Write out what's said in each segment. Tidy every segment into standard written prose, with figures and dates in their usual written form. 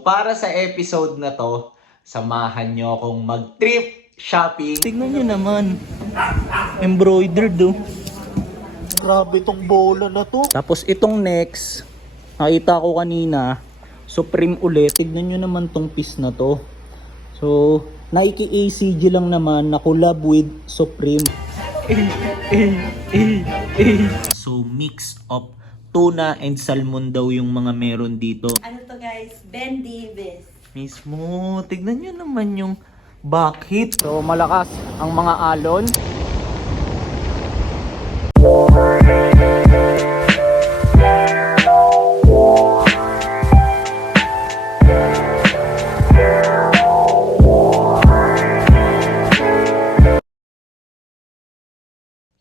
Para sa episode na to, samahan nyo akong mag-trip shopping. Tignan nyo naman. Embroidered oh. Grabe tong bola na to. Tapos itong next, nakita ko kanina, Supreme ulit. Tignan nyo naman tong piece na to. So, Nike ACG lang naman na collab with Supreme. So, mix of tuna and salmon daw yung mga meron dito. Ano to guys? Ben Davis. Mismo, tignan nyo naman yung back-hit. So, malakas ang mga alon.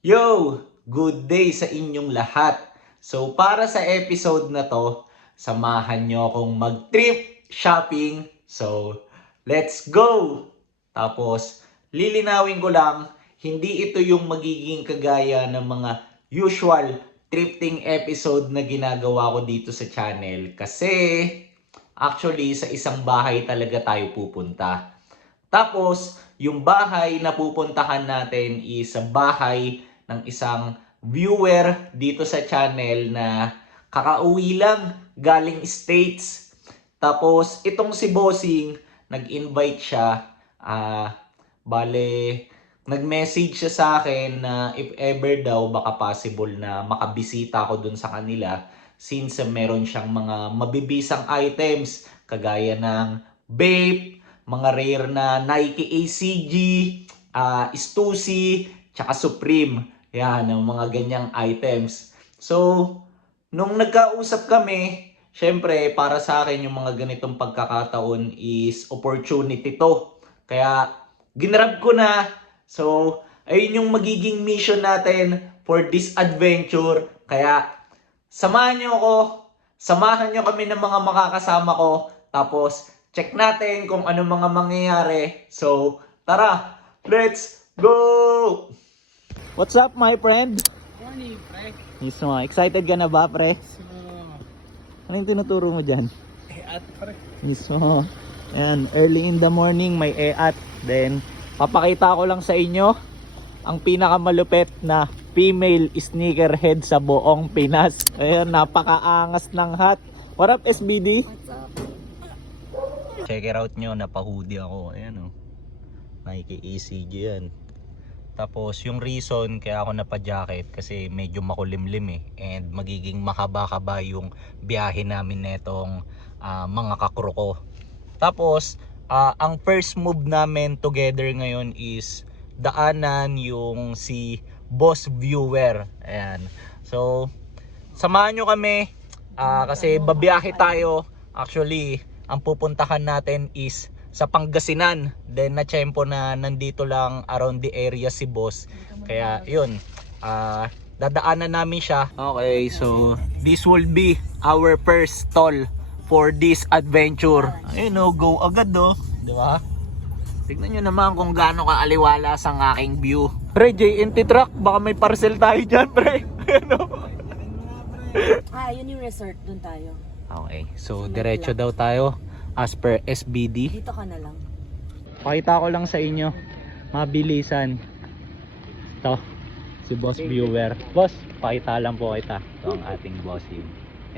Yo! Good day sa inyong lahat. So para sa episode na to, samahan nyo akong mag-trip shopping. So let's go! Tapos lilinawin ko lang, hindi ito yung magiging kagaya ng mga usual thrifting episode na ginagawa ko dito sa channel. Kasi actually sa isang bahay talaga tayo pupunta. Tapos yung bahay na pupuntahan natin is sa bahay ng isang viewer dito sa channel na kakauwi lang galing States. Tapos itong si Bossing, nag-invite siya. Nag-message siya sa akin na if ever daw baka possible na makabisita ako dun sa kanila since meron siyang mga mabibisang items kagaya ng vape, mga rare na Nike ACG, Stussy, tsaka Supreme. Yan, ang mga ganyang items. So, nung nagkausap kami, syempre, para sa akin yung mga ganitong pagkakataon is opportunity to. Kaya, ginrab ko na. So, ayun yung magiging mission natin for this adventure. Kaya, samahan nyo kami ng mga makakasama ko. Tapos, check natin kung ano mga mangyayari. So, tara, let's go! What's up, my friend? Morning, pre. Mismo, excited ka na ba, pre? Ano yung tinuturo mo dyan? At pre. Mismo. Ayan, early in the morning, may EAT. Then, papakita ko lang sa inyo ang pinakamalupit na female sneakerhead sa buong Pinas. Ayan, napakaangas ng hat. What up, SBD? What's up? Check it out nyo, napahoodie ako. Ayan o. Nike ACG yan. Tapos yung reason kaya ako napa-jacket kasi medyo makulimlim eh. And magiging mahaba-haba yung biyahe namin netong mga kakro ko. Tapos ang first move namin together ngayon is daanan yung si Boss Viewer. Ayan. So samahan nyo kami kasi babiyahe tayo. Actually ang pupuntahan natin is sa Pangasinan. Then na-tsempo na nandito lang around the area si Boss. Kaya yun, dadaanan namin siya. Okay, so this will be our first stall for this adventure. Ayun o, go agad o. Diba? Tignan nyo naman kung gaano kaaliwalas ang aking view. Pre, JNT truck, baka may parcel tayo dyan, pre. Yun yung resort. Dun tayo. Okay, so diretso daw tayo as per SBD. Dito ka na lang. Pakita ko lang sa inyo, mabilisan. Ito, si Boss Viewer. Boss, pakita lang po kita. Ito ang ating bossing.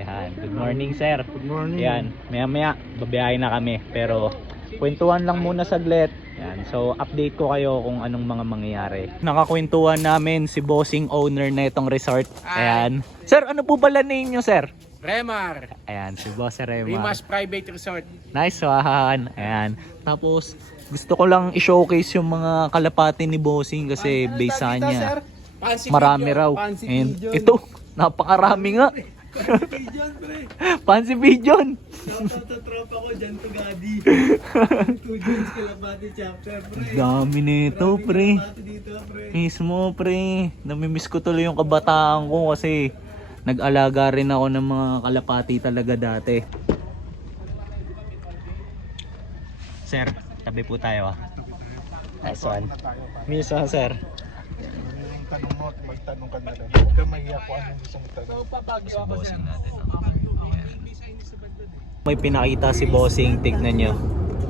Yan, good morning sir. Good morning. Yan, maya maya, babiyahin na kami. Pero, kwentuhan lang muna saglit. Yan, so update ko kayo kung anong mga mangyayari. Nakakwentuhan namin si bossing owner na itong resort. Ayan. Sir, ano po pala name nyo sir? Remar. Ayan, si Boss Remar. Rimas Private Resort. Nice one. Ayan. Tapos, gusto ko lang i-showcase yung mga kalapati ni Bossing kasi base sa kanya. Marami raw. And ito, napakarami nga. Pigeon, pre. Fancy pigeon. Tropa ko dyan to Gadi. 2 Jones Kalabati chapter, pre. Dami nito, pre. Kalabati dito, pre. Mismo, pre. Namimiss ko tuloy yung kabataan ko kasi nag-alaga rin ako ng mga kalapati talaga dati. Sir, tabi po tayo ah. Nice one. Mismo, sir. Yung tanong mo, magtanong ka na rin. Huwag kang mahiya kung anong gusto mong tanong. Sa bossing natin. May pinakita si Bossing, tignan nyo.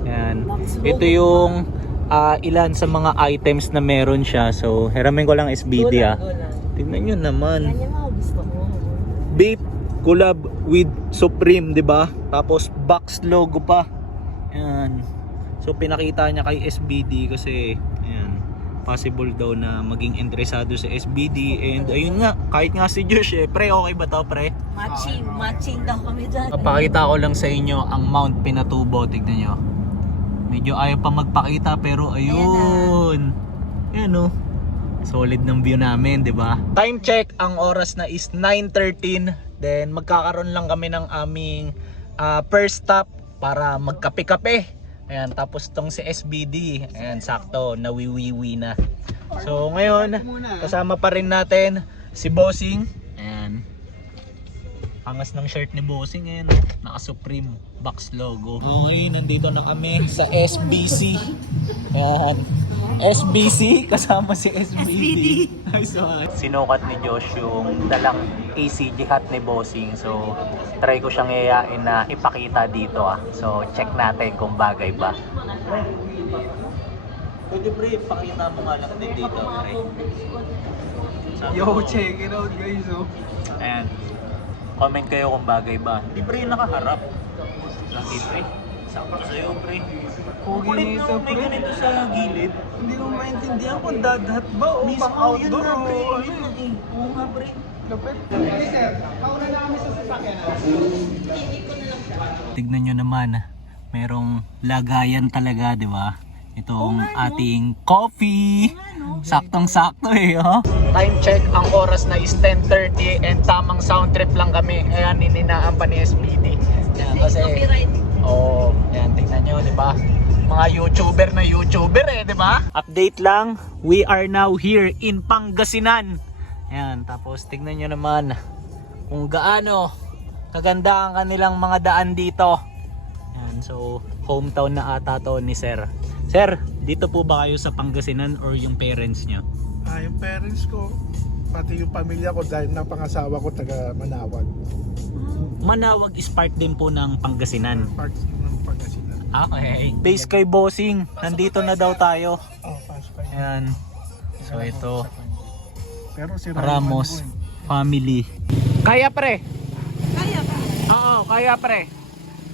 Ayan. Ito yung ilan sa mga items na meron siya. So, hiramin ko lang SBD Tignan nyo naman. Yan yung mga gusto ko. Vape collab with Supreme, 'di ba? Tapos box logo pa. Ayan. So pinakita niya kay SBD kasi ayan, possible daw na maging interesado sa SBD and ayun nga, kahit nga si Josh pre, okay ba to pre? Matching daw kami dyan. Papakita ko lang sa inyo ang Mount Pinatubo, tignan nyo. Medyo ayaw pa magpakita pero ayun. Ayan o. Solid ng view namin, 'di ba? Time check, ang oras na is 9:13. Then magkakaroon lang kami ng aming first stop para magkape-kape. Ayan, tapos tong si SBD, ayan, sakto, nawiwiwi na. So ngayon, kasama pa rin natin si Bossing. Ayan. Angas ng shirt ni Bossing, ayan, naka-Supreme box logo. Okay, nandito na kami sa SBC. Ayan. SBC, kasama si SBD. Nice one. Sinukat ni Josh yung dalang ACG hat ni Bossing. So, try ko siyang yayain na ipakita dito So, check natin kung bagay ba. Pwede pre, pakita mo nga lang din dito pre. Yo, check it out guys, Ayan. Comment kayo kung bagay ba. Di pre, nakaharap. Laki pre. Sakto sa'yo pre. Pogi Kulit nito, no, may pre. ganito sa gilid. Hindi ko maintindihan kung dadhat ba o Mismo pang yun outdoor nga o pre. ano. Yun nga eh. Oo nga pre. Lapit. Tignan nyo naman, merong lagayan talaga, di ba? Itong ating coffee. Saktong-sakto Time check, ang oras na is 10:30 and tamang sound trip lang kami. Ayan, nininaan pa ni SBD. Ayan, kasi, ayan, tignan nyo, di ba? Mga YouTuber di ba? Update lang, we are now here in Pangasinan. Ayan, tapos tignan nyo naman kung gaano kaganda ang kanilang mga daan dito. Ayan, so hometown na ata to ni Sir. Sir, dito po ba kayo sa Pangasinan or yung parents nyo? Yung parents ko, pati yung pamilya ko dahil napangasawa ko taga Manawag. Manawag is part din po ng Pangasinan. Part ng Pangasinan. Okay. Base kay Bossing, nandito na daw tayo. Pasok kayo. Ayan. So ito, Pero si Ramos family. Kaya pre? Oo, kaya pre.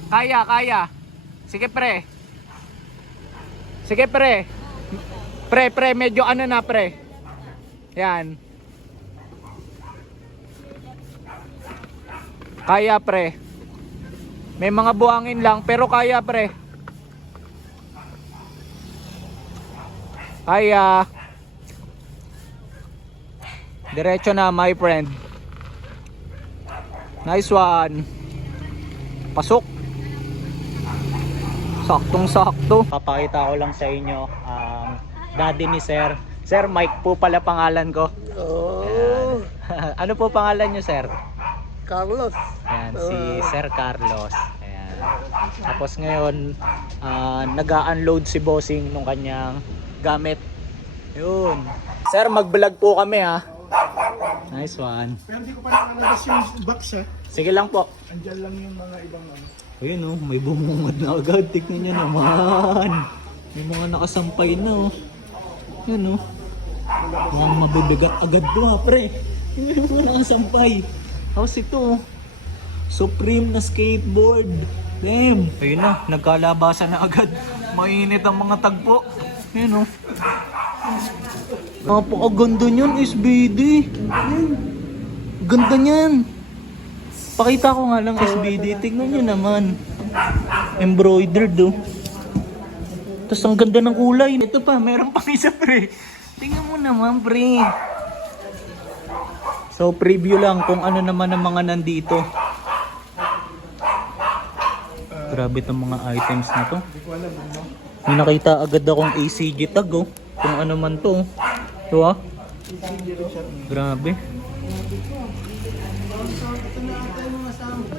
Kaya. Sige pre. Sige pre. Pre, medyo ano na pre. Yan. Kaya pre. May mga buhangin lang pero kaya pre. Kaya. Diretso na my friend. Nice one. Pasok. Saktong-sakto. Papakita ko lang sa inyo ang daddy ni Sir. Sir, Mike po pala pangalan ko. Oh. Ano po pangalan niyo, Sir? Carlos. Ayan, si Sir Carlos. Ayan. Tapos ngayon, nag-unload si Bossing nung kanyang gamit. Yun. Sir, mag-vlog po kami Nice one. Pero hindi ko pa nakalabas yung box Sige lang po. Andyan lang yung mga ibang Ayun may bumungad na agad. Tignan nyo naman. May mga nakasampay na Yan Mukhang mabibigat agad to pre. Tingnan mo mga nakasampay. Tapos ito Supreme na skateboard. Damn. Ayun na, nagkalabasan na agad. Mainit ang mga tagpo. Yan Napakaganda niyan, SBD. Ganda niyan. Pakita ko nga lang SBD. Tignan nyo naman. Embroidered Tapos ang ganda ng kulay. Ito pa, meron pang isa pre. Tingnan mo naman pre. So preview lang kung ano naman ang mga nandito. Grabe itong mga items na to. May nakita agad akong ACG tag kung ano man to. Ito Grabe.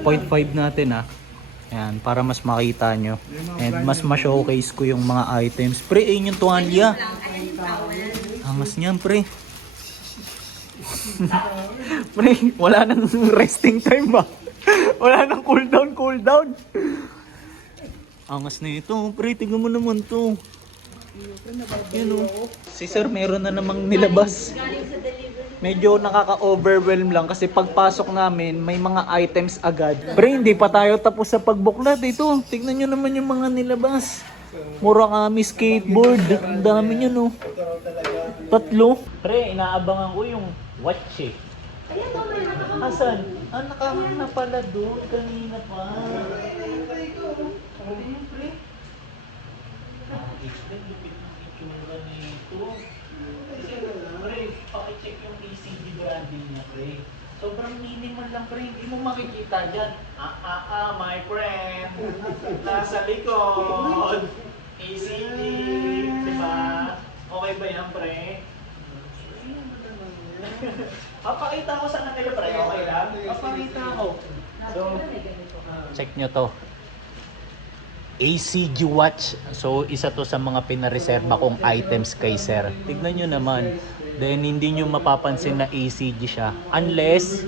0.5 natin Ayan, para mas makita nyo. And mas ma-showcase ko yung mga items. Pre, ayun yung tuwalya. Angas niyan, pre. Pre, wala nang resting time ba? Wala nang cooldown. Angas na ito, pre. Tingnan mo naman to. Yan o. Si sir meron na namang nilabas. Medyo nakaka-overwhelm lang kasi pagpasok namin may mga items agad. Pre, hindi pa tayo tapos sa pagbuklat ito. Tignan nyo naman yung mga nilabas. Murakami skateboard. Ang dami nyo no. 3. Pre, inaabangan ko yung watch eh. Asan? Ah, nakahanap na pala doon. Kanina pa. Ano yun, pre? Explain, lupit ng itsura nito. Pre, pakicheck yung ACG branding niya, pre. Sobrang minimal lang, pre. Hindi mo makikita dyan. My friend. Nasa likod. ACG. Diba? Okay ba yan, pre? Papakita ko sa kanila, pre. Okay lang? Papakita ko. So, check nyo to. ACG watch. So, isa to sa mga pinareserba kong items kay sir. Tignan nyo naman. Then, hindi nyo mapapansin na ACG siya. Unless,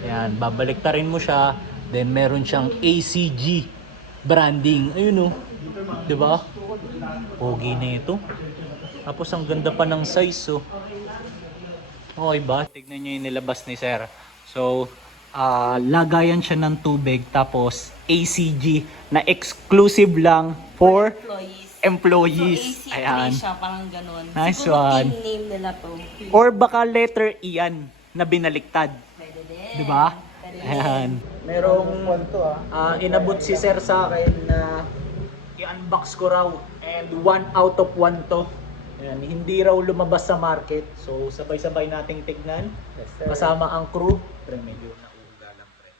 ayan, babaliktarin mo siya. Then, meron siyang ACG branding. Ayun o. Diba? Pogi na ito. Tapos, ang ganda pa ng size, oh. Okay ba? Tignan nyo yung nilabas ni sir. So, lagayan siya ng tubig. Tapos, ACG na exclusive lang for employees. So, AC Ayan. siya, parang ganun. Nice Siguro one. team name nila to. Or baka letter E yan na binaliktad. Pwede din. Diba? Pwede din. Ayan. Merong inabot si sir sa akin na i-unbox ko raw. And 1 out of 1 to. Ayan, hindi raw lumabas sa market. So sabay-sabay nating tignan. Kasama ang crew. Pre, medyo nauga lang, pre.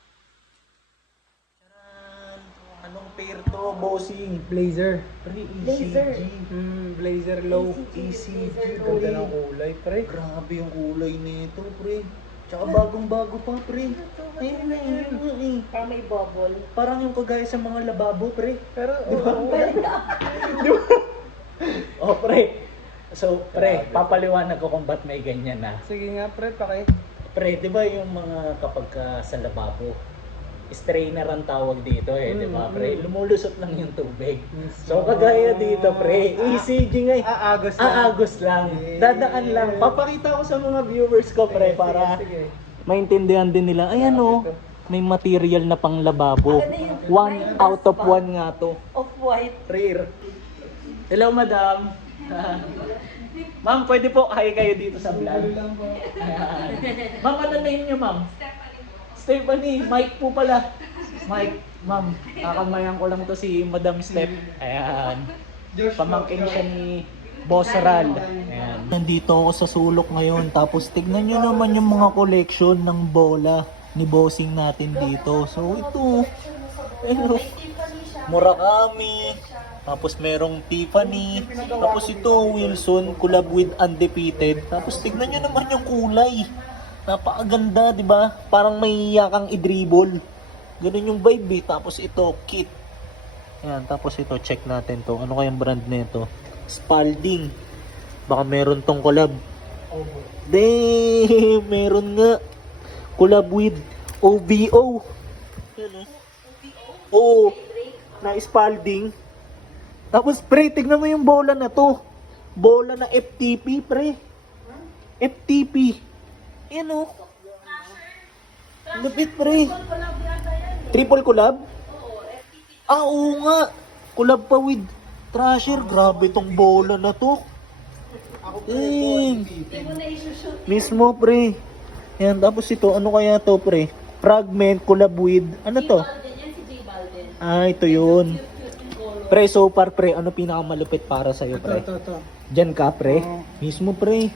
Charan! Anong pair to, bossing? Blazer. Pre, Blazer. ECG. Blazer low. ECG, Ganda ng pre. kulay, pre. Grabe yung kulay nito, pre. Tsaka bagong-bago pa, pre. Ayun na yun. Parang may bubble. Parang yung kagaya sa mga lababo, pre. Pero, Oh, pre. So, pre, papaliwanag ko kung ba't may ganyan na. sige nga, pre, Pre, di ba yung mga kapag sa lababo, strainer ang tawag dito eh, di ba, pre? Lumulusot lang yung tubig. So, kagaya dito, pre, ECG nga eh. Aagos lang. Aagos lang. Dadaan lang. Papakita ko sa mga viewers ko, pre, para Sige. maintindihan din nila. Ayan o, may material na pang lababo. 1 out of 1 nga to. Off-white. Rare. Hello, madam. Ma'am, pwede po hi kayo dito sa vlog. Ayan. Ma'am, ano name niyo, ma'am? Stephanie. Mike po pala. Mike, ma'am. Kakamayan ko lang to si Madam Steph. Ayan. Pamangkin siya ni Boss Ral. Ayan. Nandito ako sa sulok ngayon. Tapos tignan nyo naman yung mga collection ng bola ni bossing natin dito. So ito. Ano? Murakami. Tapos merong Tiffany. Tapos ito Wilson collab with Undefeated. Tapos tignan nyo naman yung kulay. Napakaganda, di ba? Parang may yakang i-dribble. Ganun yung vibe eh. Tapos ito kit. Ayan, tapos ito check natin to. Ano kayang brand nito? Spalding. Baka meron tong collab. Damn, meron nga. Collab with OVO. Ano? Oo. Na Spalding. Tapos pre, tignan mo yung bola na to. Bola na FTP, pre. FTP. Yan o. Lupit, pre. Triple collab? Ah, oo nga. Collab pa with Thrasher. Grabe tong bola na to. Mismo, pre. Yan, tapos ito, ano kaya to, pre? Fragment, collab with, ano to? Ah, ito yun. Pre, so far, pre, ano pinakamalupit para sa'yo, pre? Ito. Diyan ka, pre? Mismo, pre.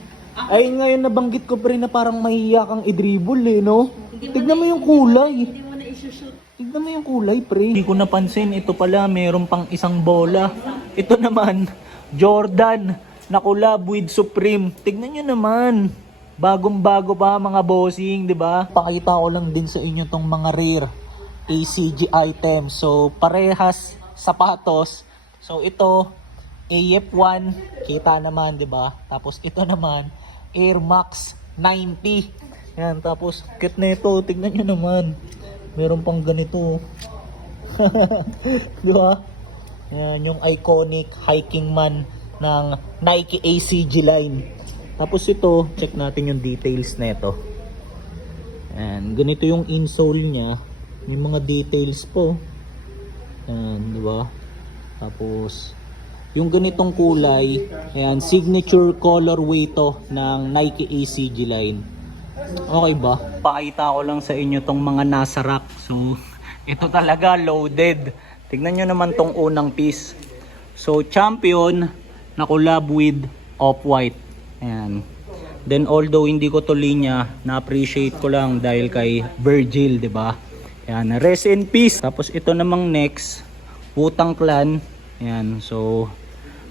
Ay, ngayon nabanggit ko, pre, na parang mahiya kang i-dribble, eh, no? Tignan mo yung kulay. Hindi mo na isushoot. Tignan mo yung kulay, pre. Hindi ko napansin, ito pala, meron pang isang bola. Ito naman, Jordan, na collab with Supreme. Tignan nyo naman. Bagong-bago pa, mga bossing, di ba? Pakita ko lang din sa inyo tong mga rare ACG items. So, parehas sapatos. So, ito, AF1, kita naman, di ba? Tapos, ito naman, Air Max 90. Yan, tapos, cute na ito. Tignan nyo naman. Meron pang ganito. Di ba? Yan, yung iconic hiking man ng Nike ACG line. Tapos ito, check natin yung details nito. Yan, ganito yung insole niya. May mga details po. Yan, di ba? Tapos, yung ganitong kulay, ayan, signature colorway to ng Nike ACG line. Okay ba? Pakita ko lang sa inyo tong mga nasa rack. So, ito talaga loaded. Tignan nyo naman tong unang piece. So, Champion na collab with Off-White. Ayan. Then, although hindi ko to linya, na-appreciate ko lang dahil kay Virgil, di ba? Ayan, rest in peace. Tapos, ito namang next, Wu-Tang Clan. Ayan, so,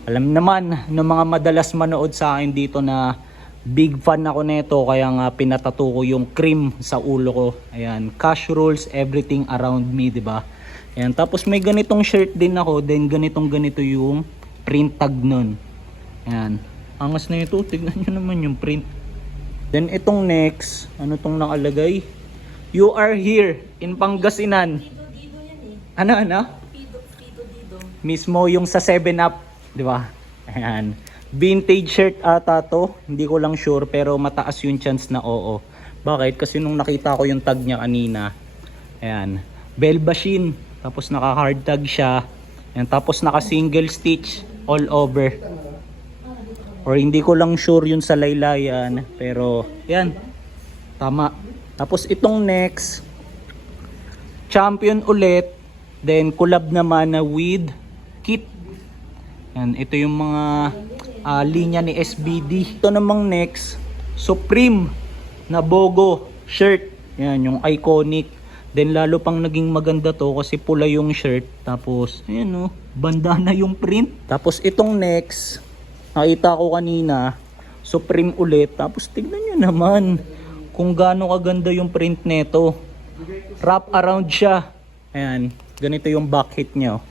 alam naman ng mga madalas manood sa akin dito na big fan ako nito, kaya nga pinatato ko yung cream sa ulo ko. Ayan, cash rules everything around me, di ba? Ayan, tapos may ganitong shirt din ako, then ganito yung print tag nun. Ayan, angas na ito, tignan nyo naman yung print. Then itong next, ano tong nakalagay? You are here in Pangasinan. Dido yan eh. Ano? Dido Dido. Mismo yung sa 7-Up, di ba? Ayan. Vintage shirt ata to, hindi ko lang sure pero mataas yung chance na oo. Bakit? Kasi nung nakita ko yung tag niya kanina, ayan, Belbashin, tapos naka hard tag siya, ayan, tapos naka single stitch all over. Or hindi ko lang sure yun sa laylayan, pero yan, tama. Tapos itong next, Champion ulit, then collab naman na with Kit. Yan, ito yung mga linya ni SBD. Ito namang next, Supreme na BOGO shirt. Yan, yung iconic. Then lalo pang naging maganda to kasi pula yung shirt. Tapos, ayan o, bandana yung print. Tapos itong next, nakita ko kanina, Supreme ulit. Tapos tignan nyo naman kung gaano kaganda yung print neto. Wrap around siya. Ayan, ganito yung back hit niya.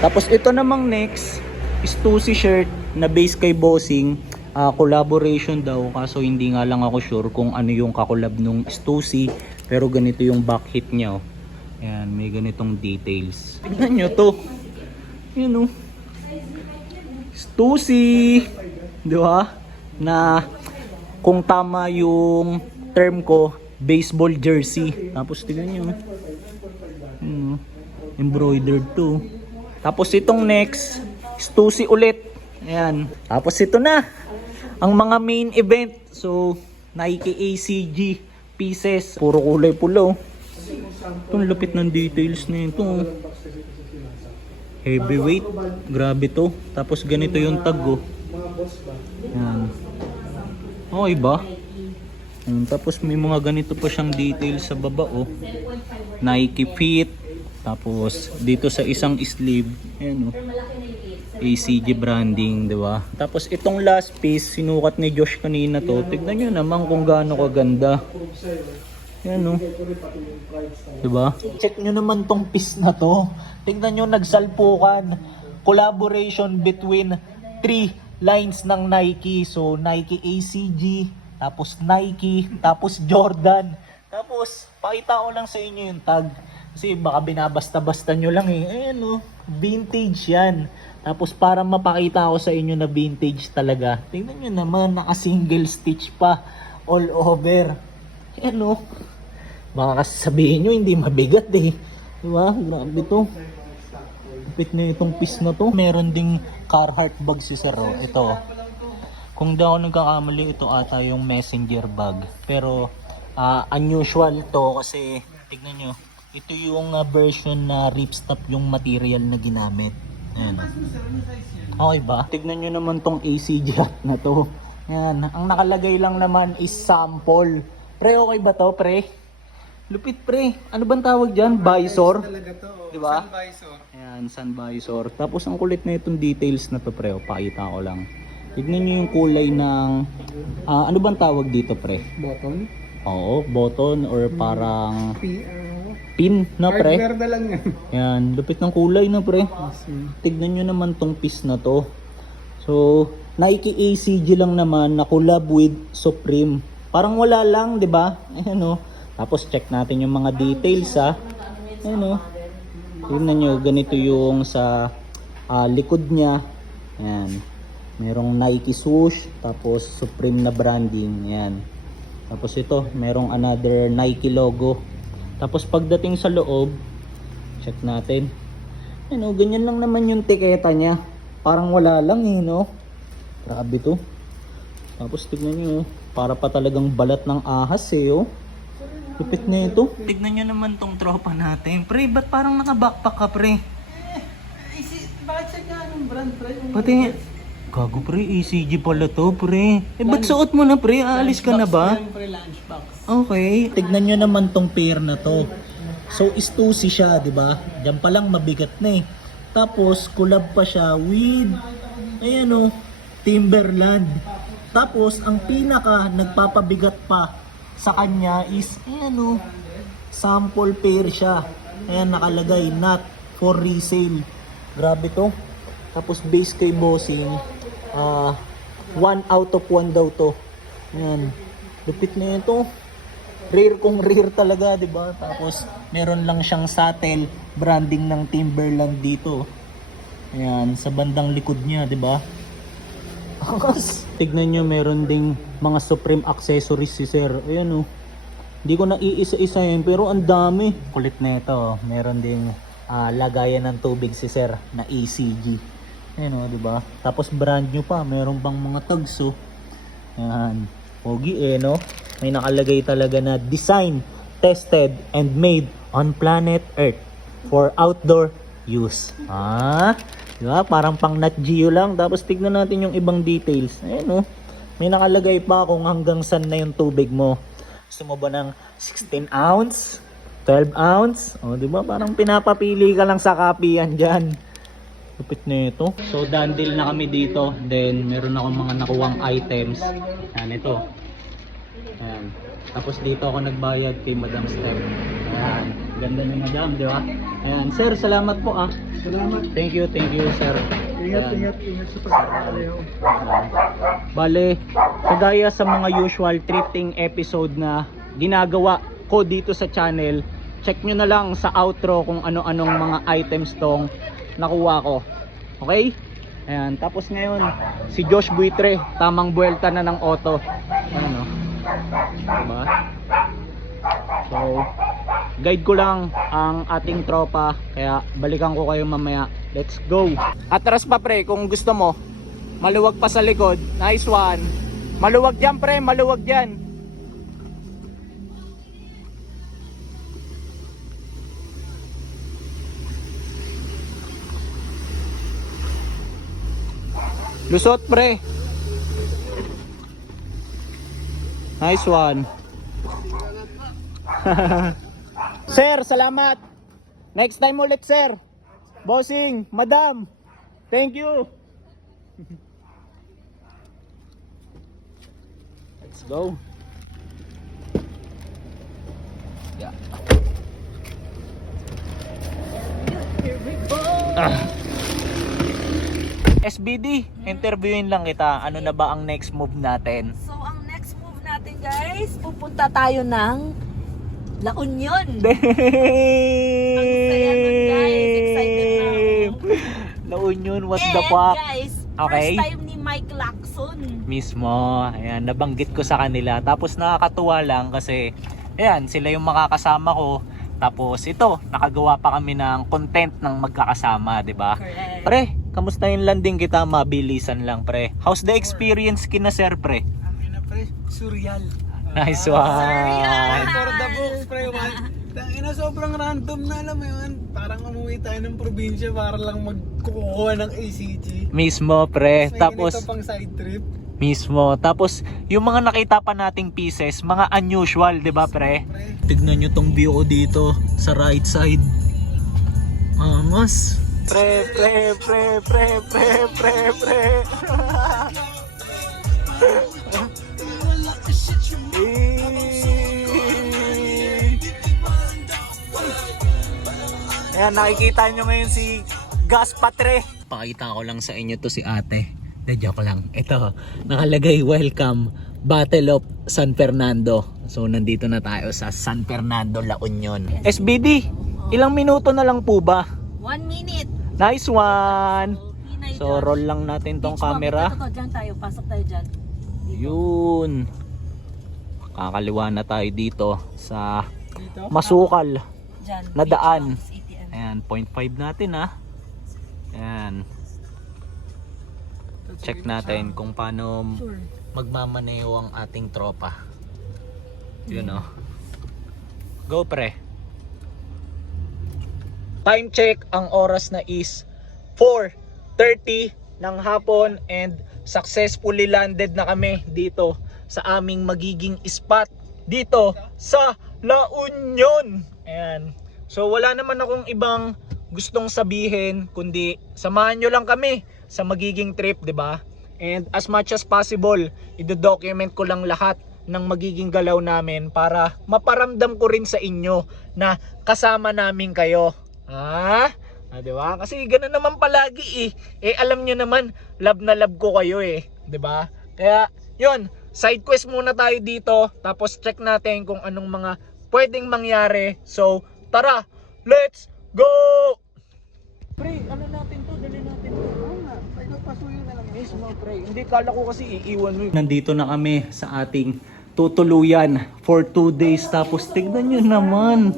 Tapos ito namang next, Stussy shirt na base kay Bossing. Collaboration daw, kaso hindi nga lang ako sure kung ano yung kakolab nung Stussy. Pero ganito yung back hit niya. Ayan, may ganitong details. Tignan nyo to. Yun o. Stussy. Di ba? Na kung tama yung term ko, baseball jersey. Tapos tignan nyo. Embroidered to. Tapos itong next, Stussy ulit. Ayan. Tapos ito na, ang mga main event. So, Nike ACG pieces. Puro kulay pula. Itong lupit ng details na ito. Heavyweight. Grabe to. Tapos ganito yung tag. Ayan. Okay ba? Ayan. Tapos may mga ganito pa siyang details sa baba. Nike Fit. Tapos dito sa isang sleeve, ayan o, ACG branding, di ba? Tapos itong last piece, sinukat ni Josh kanina to. Tignan nyo naman kung gaano kaganda. Ayan o, di ba? Check nyo naman tong piece na to. Tignan nyo, nagsalpukan. Collaboration between 3 lines ng Nike. So Nike ACG, tapos Nike, tapos Jordan. Tapos pakita ko lang sa inyo yung tag. Kasi baka binabasta-basta nyo lang eh. Ayan o, vintage yan. Tapos para mapakita ko sa inyo na vintage talaga, tingnan nyo naman, naka-single stitch pa all over. Ayan o. Baka sabihin nyo, hindi mabigat eh. Diba? Grabe to. Kapit na itong piece na to. Meron ding Carhartt bag si Sir. Ito. Kung di ako nagkakamali, ito ata yung messenger bag. Pero unusual to kasi tignan nyo. Ito yung version na ripstop yung material na ginamit. Ayan. Okay ba? Tignan nyo naman tong ACG hat na to. Ayan. Ang nakalagay lang naman is sample. Pre, okay ba to, pre? Lupit, pre. Ano bang tawag dyan? Visor? Diba? Sun visor. Ayan, sun visor. Tapos ang kulit na itong details na to, pre. Pakita ko lang. Tignan nyo yung kulay ng... ano bang tawag dito, pre? Button? Oo, button or parang... pin na pre. Hardware na lang yan. Yan, lupit ng kulay na pre. Tignan nyo naman tong piece na to. So, Nike ACG lang naman na collab with Supreme. Parang wala lang, 'di ba? Ayan oh. Tapos check natin yung mga details ha. Ayan o. Tignan nyo, ganito yung sa likod niya. Ayan. Merong Nike swoosh, tapos Supreme na branding. Ayan. Tapos ito, merong another Nike logo. Tapos pagdating sa loob, check natin. Ayan o, ganyan lang naman yung tiketa niya. Parang wala lang eh, no? Grabe to. Tapos tignan nyo, para pa talagang balat ng ahas eh, oh. Lupit na ito. Tignan nyo naman tong tropa natin. Pre, ba't parang naka-backpack ka, pre? Bakit siya ganong brand, pre? Pati nga. Gago, pre. ECG pala to, pre. Eh, ba't suot mo na, pre? Aalis ka na ba? Pre, lunchbox. Okay. Tignan nyo naman tong pair na to. So, Stussy siya, di ba? Diyan pa lang mabigat na eh. Tapos, collab pa siya with, ayan o, Timberland. Tapos, ang pinaka nagpapabigat pa sa kanya is, ayan o, sample pair siya. Ayan, nakalagay, not for resale. Grabe to. Tapos, base kay bossing, 1 out of 1 daw to. Ayan, lupit na ito. Rare kung rare talaga, di ba? Tapos, meron lang siyang satel branding ng Timberland dito. Ayan, sa bandang likod niya, di ba? Angas. Tignan nyo, meron ding mga Supreme accessories si sir. Ayan o. Hindi ko na iisa-isa yun, pero ang dami. Kulit na ito. Meron ding lagayan ng tubig si sir na ECG. Ayan o, diba? Tapos brand new pa. Meron pang mga tags o. Ayan. Pogi eh, no? May nakalagay talaga na design, tested, and made on planet Earth for outdoor use. Diba? Parang pang Nat Geo lang. Tapos tignan natin yung ibang details. Ayan o. May nakalagay pa kung hanggang saan na yung tubig mo. Gusto mo ba ng 16 ounce? 12 ounce? O, diba? Parang pinapapili ka lang sa kapihan dyan. Lupit na ito. So, done deal na kami dito. Then, meron akong mga nakuwang items. Ayan, ito. Ayan. Tapos dito ako nagbayad kay Madam Steph. Ayan. Ganda ni Madam, di ba? Ayan. Sir, salamat po ah. Salamat. Thank you, sir. Ingat sa pagkakalayo. Bale, kagaya sa mga usual thrifting episode na ginagawa ko dito sa channel, check nyo na lang sa outro kung ano-anong mga items tong nakuha ko. Okay? Ayan. Tapos ngayon, si Josh Buitre, tamang buwelta na ng auto. Ayan o. Diba? So, guide ko lang ang ating tropa, kaya balikan ko kayo mamaya. Let's go. Atras pa pre, kung gusto mo. Maluwag pa sa likod. Nice one. Maluwag dyan pre, maluwag dyan. Lusot pre. Nice one. Sir, salamat. Next time ulit, sir. Bossing, madam. Thank you. Let's go. Yeah. Here we go. SBD, interviewin lang kita. Ano na ba ang next move natin? So, ang next move natin guys, pupunta tayo ng La Union. Damn! Ang saya nun guys, excited na ako. La Union, what the fuck? Guys, Okay. first time ni Mike Lacson. Mismo, ayan, nabanggit ko sa kanila. Tapos nakakatuwa lang kasi, ayan, sila yung makakasama ko. Tapos ito, nakagawa pa kami ng content ng magkakasama, 'di ba? Correct. Pre, kamusta yung landing kita? Mabilisan lang, pre. How's the experience kina sir, pre? Ang ina, pre, surreal. Nice one. For the books, pre, ina, sobrang random na, alam mo yun. Parang umuwi tayo ng probinsya para lang magkukuha ng ACG. Mismo, pre. May Tapos ganito pang side trip. mismo. Tapos yung mga nakita pa nating pieces, mga unusual, 'di ba, pre? Tignan nyo tong view ko dito sa right side. Angas. Pre. Ayan, nakikita nyo ngayon si Gas Patre. Pakita ko lang sa inyo to si ate. De, joke lang. Ito, nakalagay welcome Battle of San Fernando. So nandito na tayo sa San Fernando, La Union. SBD, ilang minuto na lang po ba? 1 minute. Nice one! Pinay So dyan. roll lang natin tong Beach bomb. camera. Ito, dyan tayo. Pasok tayo dyan. Dito. Yun. Kakaliwa na tayo dito sa Dito? Masukal Dyan. na daan. Beach bombs, ATM. Ayan, 0.5 natin ha. Ayan. Check natin kung paano Sure. magmamaneho ang ating tropa. Yun o. Go pre. Time check, ang oras na is 4:30 ng hapon and successfully landed na kami dito sa aming magiging spot dito sa La Union. Ayan. So wala naman akong ibang gustong sabihin kundi samahan nyo lang kami sa magiging trip, 'di ba? And as much as possible, i-document ko lang lahat ng magiging galaw namin para maparamdam ko rin sa inyo na kasama namin kayo. Ha? Ah, 'di ba? Kasi ganoon naman palagi eh. Eh alam niyo naman, love na love ko kayo eh, 'di ba? Kaya 'yun, side quest muna tayo dito tapos check natin kung anong mga pwedeng mangyari. So, tara, let's go! Pre, ano natin to? Dali natin to. Oo nga. Ay, pasuyo na lang. Yes, mga pre. Hindi, kala ko kasi iiwan mo. Nandito na kami sa ating tutuluyan for 2 days. Tapos tignan nyo naman.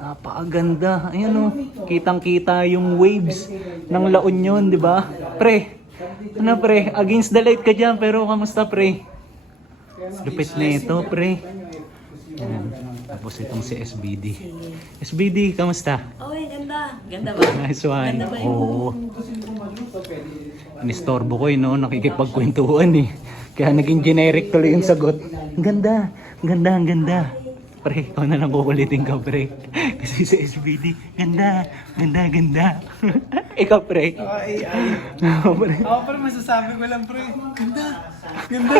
Napakaganda. Ayan o. Kitang-kita yung waves ng La Union, di ba? Pre, ano pre? Against the light ka dyan. Pero kamusta pre? Lupit na ito, pre. Ayan. Tapos itong si SBD. SBD, kamusta? Oy, ganda. Ganda ba? Nice one. Ganda ba yung... Oo. Inistorbo ko no, nakikipagkwentuhan eh. Kaya naging generic tuloy yung sagot. Ang ganda, ang ganda, ang ganda. Pre, ikaw na lang kukulitin ka, pre. Kasi sa SBD, ganda, ganda, ganda. Ikaw, pre. Ay. Pre. Ako pa masasabi ko lang, pre. Ganda. Ganda.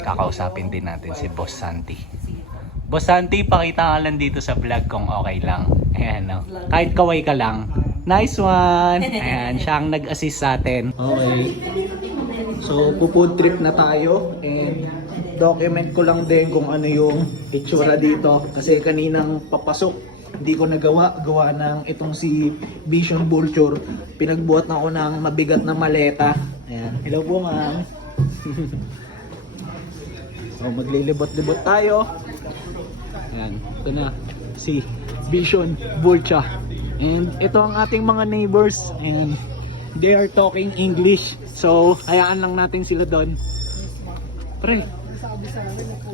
Kakausapin din natin si Boss Santi. Boss Santi, pakita ka lang dito sa vlog kung okay lang. Ayan, no? Kahit kaway ka lang. Nice one! Ayan, siya ang nag-assist sa atin. Okay. So, food trip na tayo and document ko lang din kung ano yung itsura dito. Kasi kaninang papasok, hindi ko nagawa. Gawa ng itong si Vision Vulture. Pinagbuhat na ako ng mabigat na maleta. Ayan. Hello po, ma'am. So, maglilibot-libot tayo. Ayan, ito na si Vision Vulture. And ito ang ating mga neighbors and they are talking English. So, hayaan lang natin sila doon. Pre. Sabi sa akin na po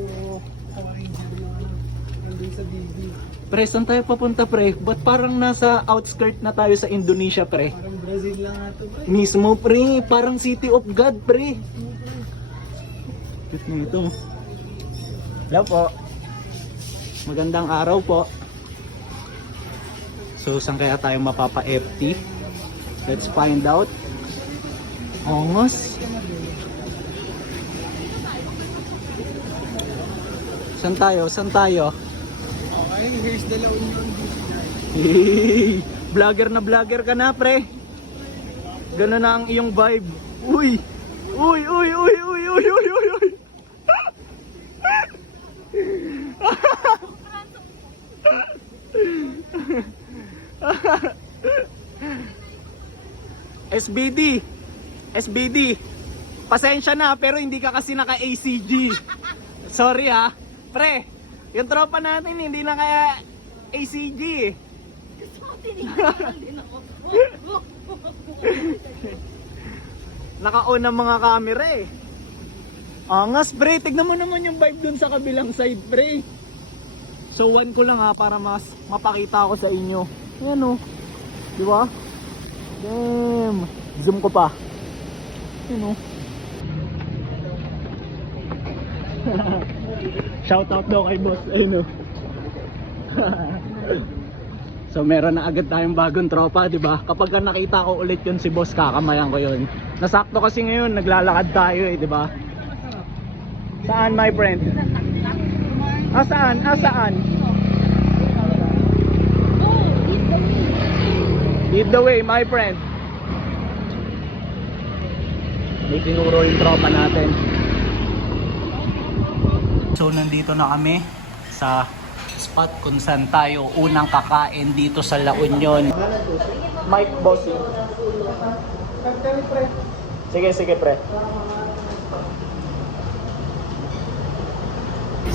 nandun sa DB. Pre, saan tayo papunta pre? Ba't parang nasa outskirt na tayo sa Indonesia pre? Parang Brazil lang nga to, pre. Mismo pre, parang City of God pre. Ito. Hello po. Magandang araw po. So, saan kaya tayo mapapa-FT? Let's find out. Ongos. Saan tayo? Saan tayo? Okay, here's the La Union. Hey, vlogger na vlogger ka na, pre. Ganun na ang iyong vibe. Uy! Uy, uy, uy, uy, uy, uy, uy, uy. SBD, SBD, pasensya na pero hindi ka kasi naka ACG. Sorry ha, pre. Yung tropa natin hindi na kaya ACG eh. Naka-on ang mga camera eh. Angas pre, tignan mo naman yung vibe dun sa kabilang side pre. So one ko lang ha para mas mapakita ko sa inyo. Ayan o, di ba? Damn, zoom ko pa. Ayan o. Shoutout daw kay boss, ayun o. So meron na agad tayong bagong tropa, di ba? Kapag nakita ko ulit yun si boss, kakamayan ko yun. Nasakto kasi ngayon, naglalakad tayo eh, di ba? Saan my friend? Saan? Saan? Lead the way my friend. May tinuro yung tropa natin. So nandito na kami sa spot kung saan tayo unang kakain dito sa La Union. Mike Bossing. Sige pre.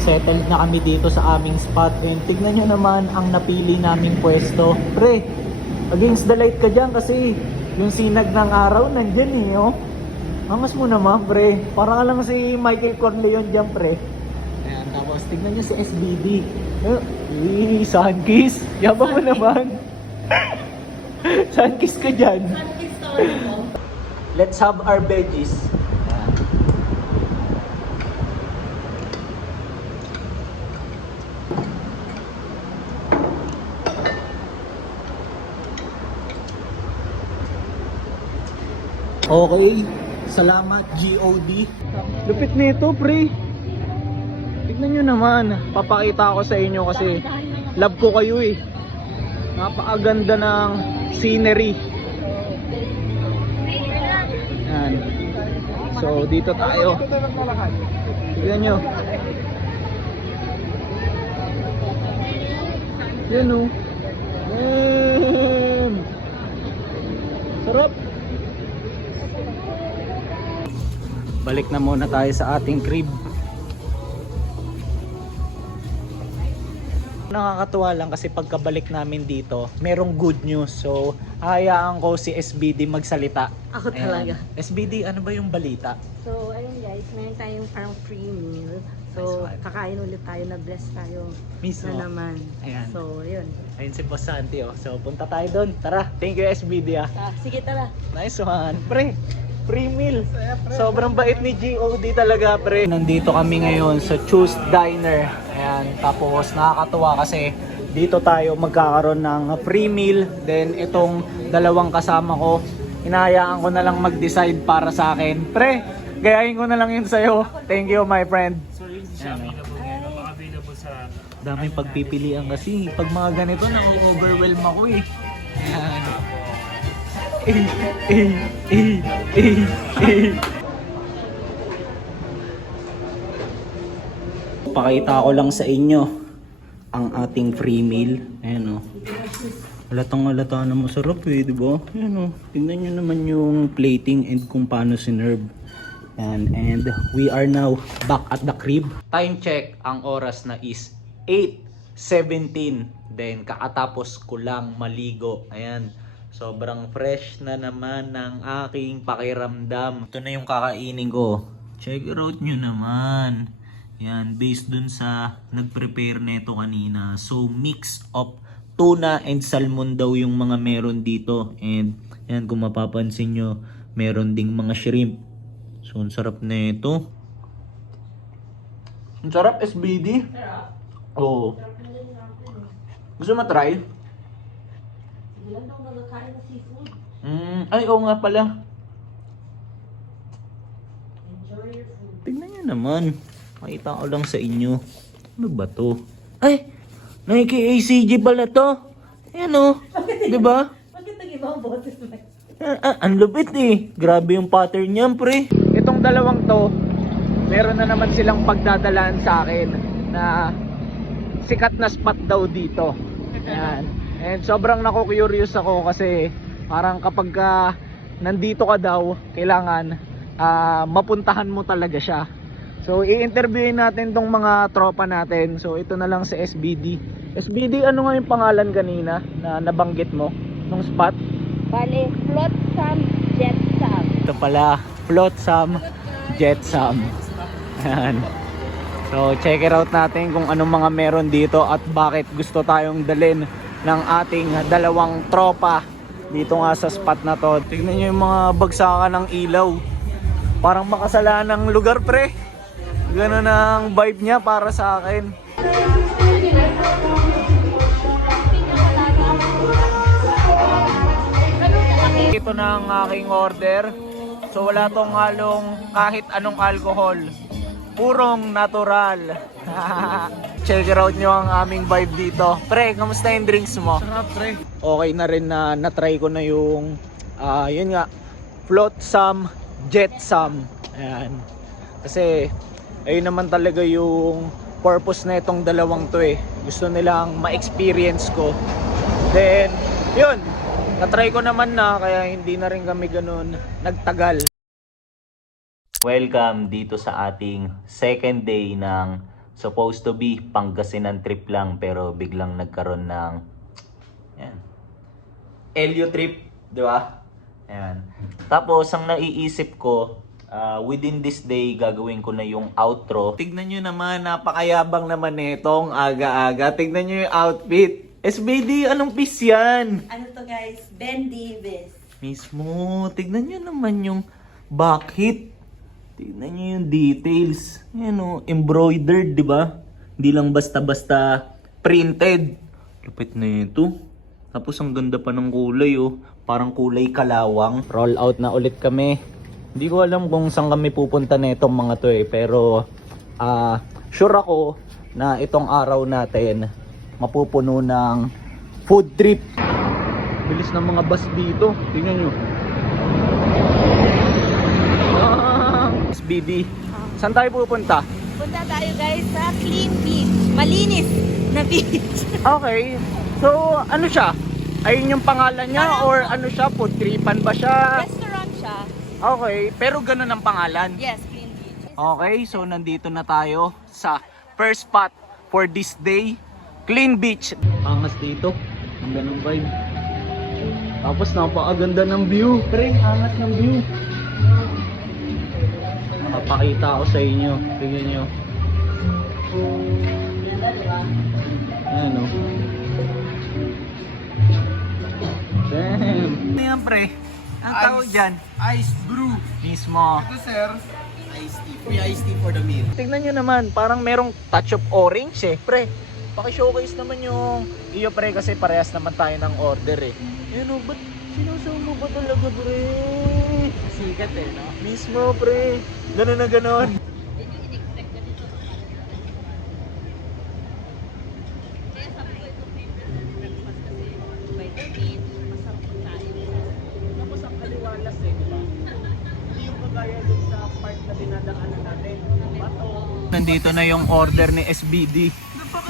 Settled na kami dito sa aming spot and tignan nyo naman ang napili naming pwesto. Pre, against the light ka dyan kasi yung sinag ng araw nandyan eh, oh. Angas mo naman, pre. Parang ka lang si Michael Corleone dyan, pre. Ayan, tapos tignan nyo si SBD. Sunkiss. Yabang mo naman. Sunkiss ka dyan. Let's have our veggies. Ayan. Okay. Salamat, GOD. Lupit nito, pre. Tignan nyo naman. Papakita ko sa inyo kasi love ko kayo eh. Napakaganda ng scenery. Yan. So, dito tayo. Tignan nyo. Yan o. Sarap. Balik na muna tayo sa ating crib. Nakakatuwa lang kasi pagkabalik namin dito, merong good news. So, hayaan ko si SBD magsalita. Ako talaga. SBD, ano ba yung balita? So, ayun guys, meron tayong parang free meal. So, Nice one. kakain ulit tayo, na-bless tayo Mismo. na naman. Ayan. So, yun. Ayun si Boss Santi, oh. So, punta tayo doon. Tara, thank you SBD ah. Sige, tara. Nice one. Pre, free meal. Sobrang bait ni GOD talaga, pre. Nandito kami ngayon sa Choose Diner. Ayan, tapos nakakatuwa kasi dito tayo magkakaroon ng free meal. Then itong dalawang kasama ko, hinahayaan ko na lang mag-decide para sa akin. Pre, gayahin ko na lang yun sa'yo. Thank you, my friend. Daming pagpipilian kasi. Pag mga ganito, nang-overwhelm ako eh. Ayan. Pakita ko lang sa inyo ang ating free meal. Ayan o. Halatang halata na masarap eh, di ba? Ayan o. Tingnan nyo naman yung plating and kung paano sinerve. And we are now back at the crib. Time check, ang oras na is 8:17. Then kakatapos ko lang maligo. Ayan. Sobrang fresh na naman ng aking pakiramdam. Ito na yung kakainin ko. Check it out nyo naman. Yan, based dun sa nag-prepare neto kanina. So, mix of tuna and salmon daw yung mga meron dito. And yan, kung mapapansin nyo, meron ding mga shrimp. So, ang sarap neto. Ang sarap, SBD. Oo. Gusto mo try? Ay, oo nga pala. Tignan nyo naman. Makita ko lang sa inyo. Ano ba to? Ay! Nike ACG pala to. Ayan o. Diba? Bakit nag-ibang boses mo? Ang lupit eh. Grabe yung pattern niyan, pre. Itong dalawang to, meron na naman silang pagdadalaan sa akin na sikat na spot daw dito. Ayan. And sobrang naku-curious ako kasi parang kapag nandito ka daw, kailangan mapuntahan mo talaga siya. So i-interviewin natin tong mga tropa natin. So ito na lang si SBD. SBD, ano nga yung pangalan kanina na nabanggit mo nung spot? Bale, Flotsam Jetsam. Ito pala, Flotsam Jetsam. Ayan. So check it out natin kung anong mga meron dito at bakit gusto tayong dalhin ng ating dalawang tropa dito nga sa spot na to. Tignan nyo yung mga bagsakan ng ilaw. Parang makasalanang lugar, pre. Ganun ang vibe niya para sa akin. Ito na ang aking order. So wala tong halong kahit anong alcohol. Purong natural. Check it out nyo ang aming vibe dito. Pre, kamusta yung drinks mo? Sarap, pre. Okay na rin na na-try ko na yung yun nga, Flotsam Jetsam. Ayan. Kasi ayun naman talaga yung purpose na itong dalawang to eh. Gusto nilang ma-experience ko. Then, yun, na-try ko naman na, kaya hindi na rin kami ganun nagtagal. Welcome dito sa ating second day ng supposed to be Pangasinan trip lang, pero biglang nagkaroon ng yan, Elio trip, di ba? Ayan. Tapos ang naiisip ko, within this day gagawin ko na yung outro. Tignan nyo naman, napakayabang naman nitong aga-aga. Tignan nyo yung outfit. SBD, anong piece yan? Ano to guys? Ben Davis. Mismo, tignan nyo naman yung bakit. Tignan nyo yung details. Yan o, embroidered, di ba? Hindi lang basta-basta printed. Lupit na ito. Tapos ang ganda pa ng kulay oh. Parang kulay kalawang. Roll out na ulit kami. Hindi ko alam kung saan kami pupunta na itong mga to eh. Pero sure ako na itong araw natin mapupuno ng food trip. Bilis ng mga bus dito. Tingnan nyo. SBD. Saan tayo pupunta? Punta tayo guys sa Clean Beach. Malinis na beach. Okay. So, ano siya? Ayun yung pangalan niya or ano siya? Food tripan ba siya? Restaurant siya. Okay. Pero ganun ang pangalan. Yes, Clean Beach. Okay. So, nandito na tayo sa first spot for this day. Clean Beach. Angas dito. Ang ganun vibe. Tapos napakaganda ng view. Pre, angas ng view. Makapakita ako sa inyo. Tingnan nyo. Ayan o. Damn. Ano yan pre? Ang tawag dyan? Ice brew. Mismo. Ito sir, iced tea. Free iced tea for the meal. Tignan nyo naman, parang merong touch of orange eh. Pre, paki-showcase naman yung iyo pre kasi parehas naman tayo ng order eh. Ano, ba't sinusaw mo ba talaga pre? Sikat eh, no? Mismo pre. Ganun na ganun. Tapos ang kaliwalas eh, di ba? Hindi yung kagaya dun sa part na dinadaanan natin. Nandito na yung order ni SBD.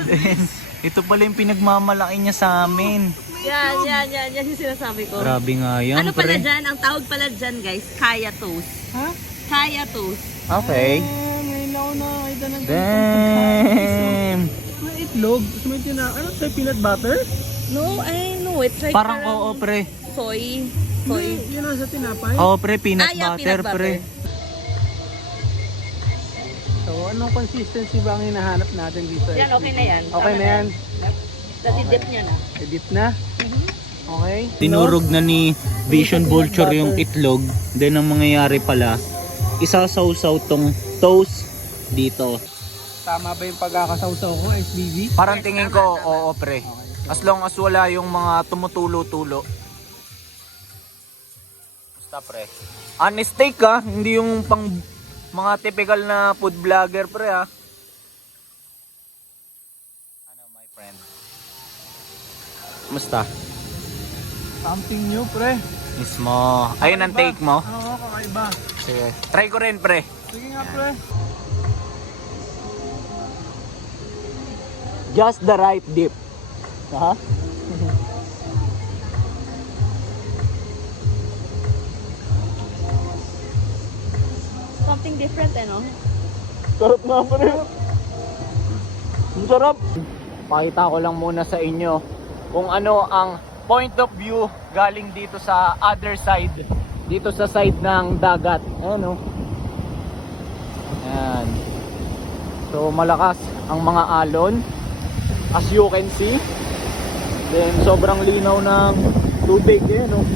Then, ito pala yung pinagmamalaki niya sa amin. Yan yung sinasabi ko. Grabe nga yan, Ano pala pre. dyan? Ang tawag pala dyan guys, Kaya Toast. Ha? Kaya Toast. Okay. Ngayon lang ako nakakita ng Damn. may itlog. Tapos may ano sa peanut butter? No, I know. It's like Parang oo, pre. soy. Yun ang sa tinapay. Oo, pre. Peanut Yeah, butter, peanut pre. So, anong consistency ba ang hinahanap natin dito? Yan, okay na yan. Okay na yan. Tapos i-dip nyo na. Edit na. Okay. Tinurog na ni Vision Vulture yung itlog. Then ang mangyayari pala, isasawsaw tong toast dito. Tama ba yung pagkakasawsaw ko, SBB? Parang tingin ko, oo, pre. As long as wala yung mga tumutulo-tulo. Basta, pre. Honest take ha, hindi yung pang mga typical na food vlogger, pre ha. Ano, my friend? Musta? Something new, pre. Mismo. Ayun ang take mo. Oo, kakaiba. Sige. Try ko rin, pre. Sige nga, pre. Just the right dip. Ha? Something different eh, no? Sarap nga, pre. Ang sarap. Pakita ko lang muna sa inyo kung ano ang point of view galing dito sa other side. Dito sa side ng dagat. Ayan o. Ayan. So malakas ang mga alon. As you can see. Then sobrang linaw ng tubig. Ayan o.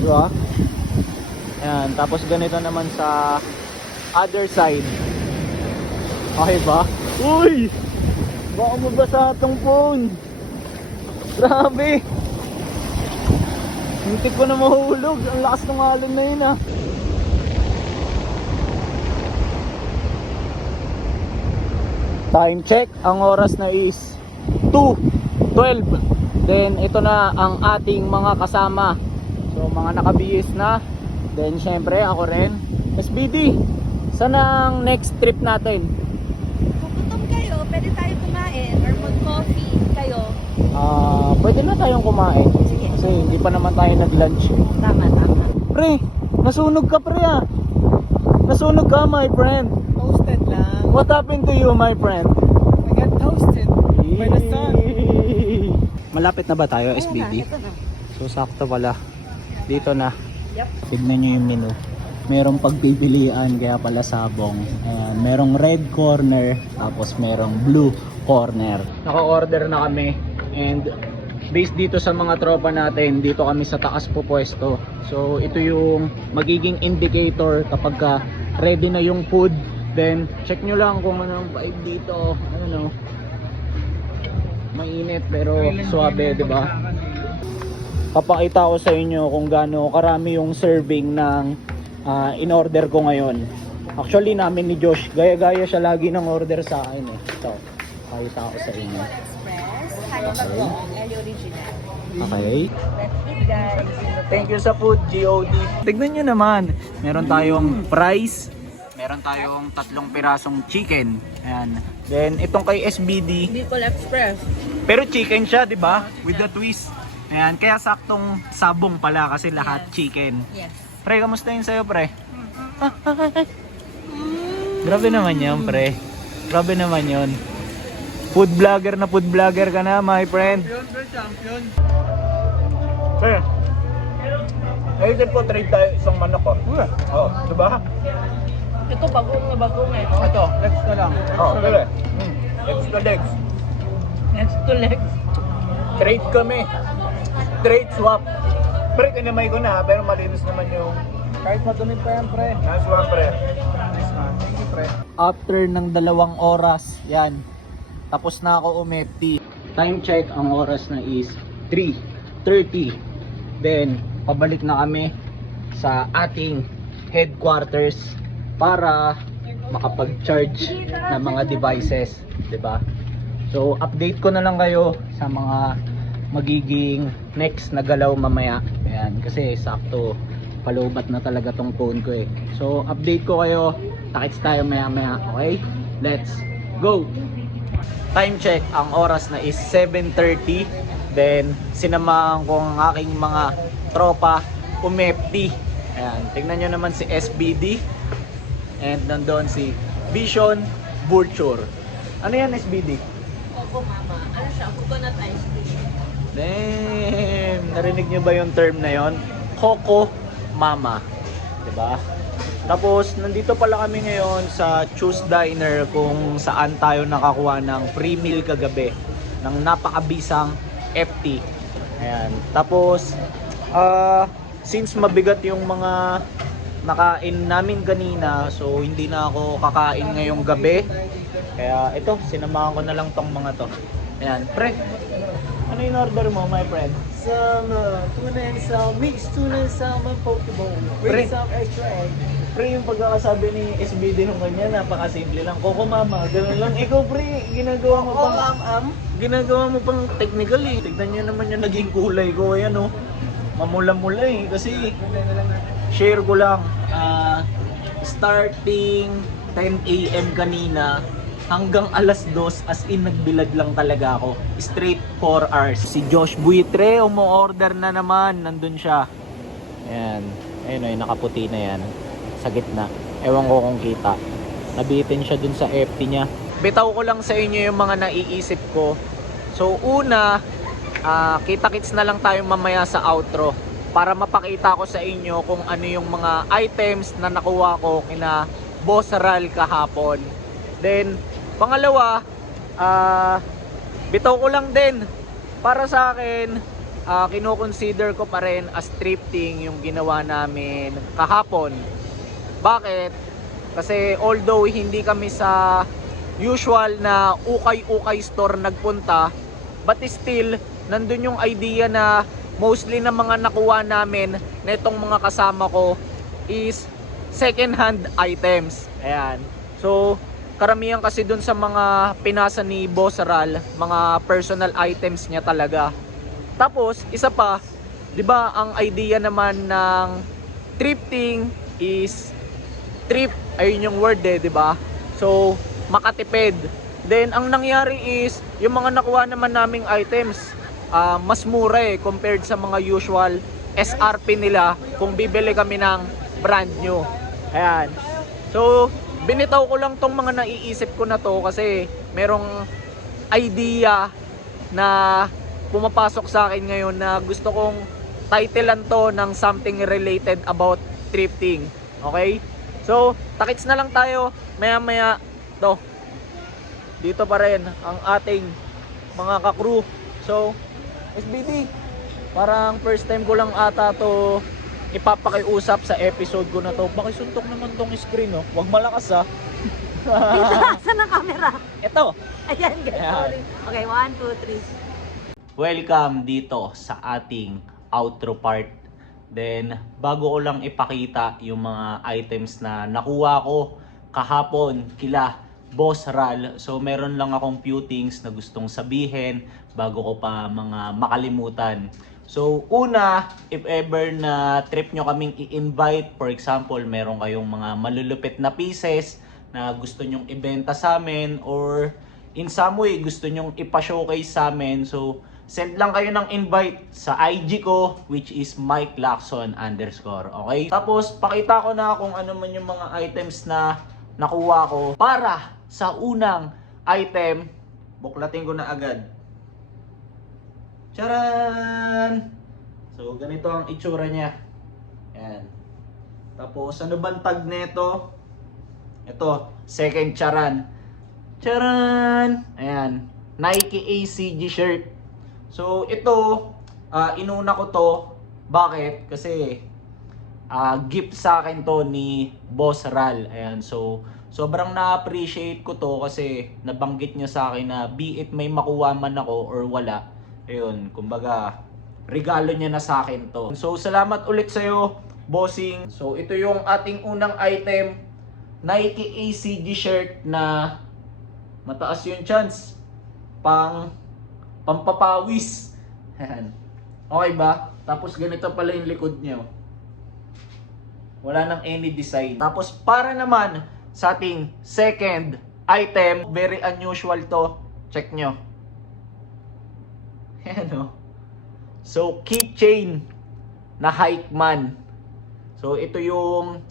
Diba? Ayan. Tapos ganito naman sa other side. Okay ba? Uy! Baka mabasa itong phone. Grabe! Hintik ko na mahulog. Ang lakas ng alon na yun ah. Time check. Ang oras na is 2:12. Then ito na ang ating mga kasama. So mga nakabihis na. Then syempre ako rin. SBD, Saan ang next trip natin? Kukutom kayo, pwede tayo kumain or mag-coffee kayo. Pwede na tayong kumain. Sige. Kasi hindi pa naman tayo nag-lunch eh. Tama. Pre, nasunog ka pre ah. Nasunog ka my friend. Toasted lang. What happened to you my friend? I got toasted by the sun. Malapit na ba tayo SBD? Ito na. So sakto pala. Dito na. Yep. Tignan nyo yung menu. Merong pagpipilian kaya pala sabong. Ayan, merong red corner tapos merong blue corner. Naka-order na kami and based dito sa mga tropa natin, dito kami sa taas po pwesto. So ito yung magiging indicator kapag ka ready na yung food. Then check nyo lang kung anong vibe dito. Ano, mainit pero suabe, di ba? Papakita ko sa inyo kung gaano karami yung serving ng in-order ko ngayon. Actually namin ni Josh, gaya-gaya siya lagi ng order sa akin eh. Ito, pakita ko sa inyo. Express, honey bagoong, ay original. Okay. That's it guys. Thank you sa food, GOD. Tignan nyo naman, meron tayong fries, meron tayong 3 pirasong chicken. Ayan. Then itong kay SBD, Bicol Express. pero chicken siya, 'di ba? With the twist. Ayan, kaya saktong sabong pala kasi lahat chicken. Yes. Pre, kamusta yun sa'yo, pre? Grabe naman yun, pre. Grabe naman yun. Food vlogger na food vlogger ka na, my friend. Champion. Pre, ayun po, trade tayo isang manok ko. Oh, diba? Ito bagong eh. No? Ito, legs na lang. Oh, pre. Legs na legs. Next to legs. Trade kami. Trade swap. Pre, kinamay ko na, pero malinis naman yung... Kahit madumi pa yan, pre. Nice one, pre. Nice man. Thank you, pre. After ng 2 oras, yan, tapos na ako umeti. Time check, ang oras na is 3:30. Then, pabalik na kami sa ating headquarters para makapag-charge ng mga devices, 'di ba? So, update ko na lang kayo sa mga magiging next na galaw mamaya. Ayan, kasi sakto palubat na talaga tong phone ko eh. So, update ko kayo. Takits tayo maya-maya, okay? Let's go! Time check, ang oras na is 7:30. Then, sinamahan ko ang aking mga tropa umepti. Ayan, tignan nyo naman si SBD. And nandun si Vision Vulture. Ano yan, SBD? Coco mama. Ano siya? Coconut ice cream. Damn! Narinig nyo ba yung term na yon? Coco Mama. Diba? Tapos, nandito pala kami ngayon sa Choose Diner kung saan tayo nakakuha ng free meal kagabi ng napakabisang FT. Ayan. Tapos, since mabigat yung mga nakain namin kanina, so hindi na ako kakain ngayong gabi. Kaya ito, sinamahan ko na lang tong mga to. Ayan. Pre, ano yung order mo, my friend? Some tuna and salmon, mixed tuna and salmon pokeball. Pre. With some extra egg. Pre, yung pagkakasabi ni SBD nung kanya, napakasimple lang. Coco Mama, ganun lang. Ikaw, pre, ginagawa mo pang... Ginagawa mo pang technical eh. Tignan nyo naman yung naging kulay ko. Ayan oh. Mamula-mula eh. Kasi, share ko lang. Starting 10 AM kanina, hanggang alas 2, as in nagbilad lang talaga ako. Straight 4 hours. Si Josh Buitre, umu-order na naman. Nandun siya. Ayan. Ayun o, nakaputi na yan. Sa gitna. Ewan ko kung kita. Nabitin siya dun sa FT niya. Bitaw ko lang sa inyo yung mga naiisip ko. So una, kita-kits na lang tayo mamaya sa outro. Para mapakita ko sa inyo kung ano yung mga items na nakuha ko kina Boss Ral kahapon. Then, pangalawa, bitaw ko lang din. Para sa akin, kino-consider ko pa rin as thrifting yung ginawa namin kahapon. Bakit? Kasi although hindi kami sa usual na ukay-ukay store nagpunta, but still, nandun yung idea na mostly na mga nakuha namin na itong mga kasama ko is second hand items. Ayan. So, karamihan kasi dun sa mga pinasa ni Boss Ral, mga personal items niya talaga. Tapos, isa pa, 'di ba, ang idea naman ng thrifting is trip, ayun yung word eh, di ba? So, makatipid. Then, ang nangyari is, yung mga nakuha naman naming items, mas mura eh, compared sa mga usual SRP nila kung bibili kami ng brand new. Ayan. So, binitaw ko lang tong mga naiisip ko na to kasi merong idea na pumapasok sa akin ngayon na gusto kong titlean to ng something related about thrifting. Okay? So, takits na lang tayo maya-maya to. Dito pa rin ang ating mga ka-crew. So, SBD, parang first time ko lang ata to ipapakiusap sa episode ko na to. Pakisuntok naman tong screen, no? Huwag malakas, ha? Dito, saan ang camera? Ito. Ayan, guys. Ayan. Sorry. Okay, 1, 2, 3. Welcome dito sa ating outro part. Then, bago ko lang ipakita yung mga items na nakuha ko kahapon kila Boss Ral. So, meron lang akong few things na gustong sabihin bago ko pa mga makalimutan. So, una, if ever na trip nyo kaming i-invite, for example, meron kayong mga malulupit na pieces na gusto nyong ibenta sa amin or in some way gusto nyong ipa-showcase sa amin. So, send lang kayo ng invite sa IG ko, which is Mike Lacson _ okay? Tapos, pakita ko na kung ano man yung mga items na nakuha ko. Para sa unang item, buklatin ko na agad. Charan! So, ganito ang itsura niya. Ayan. Tapos, ano bang tag nito? Ito, second charan. Charan! Ayan. Nike ACG shirt. So, ito, inuna ko to. Bakit? Kasi, gift sa akin to ni Boss Ral. Ayan, so, sobrang na-appreciate ko to kasi nabanggit niya sa akin na be it may makuha man ako or wala. Ayun, kumbaga, regalo niya na sa akin to. So, salamat ulit sa'yo, bossing. So, ito yung ating unang item. Nike ACG shirt na mataas yung chance. Pampapawis. Okay ba? Tapos ganito pala yung likod niya. Wala nang any design. Tapos para naman sa ating second item, very unusual to. Check nyo. Ayan o. So, keychain na Hikeman. So, ito yung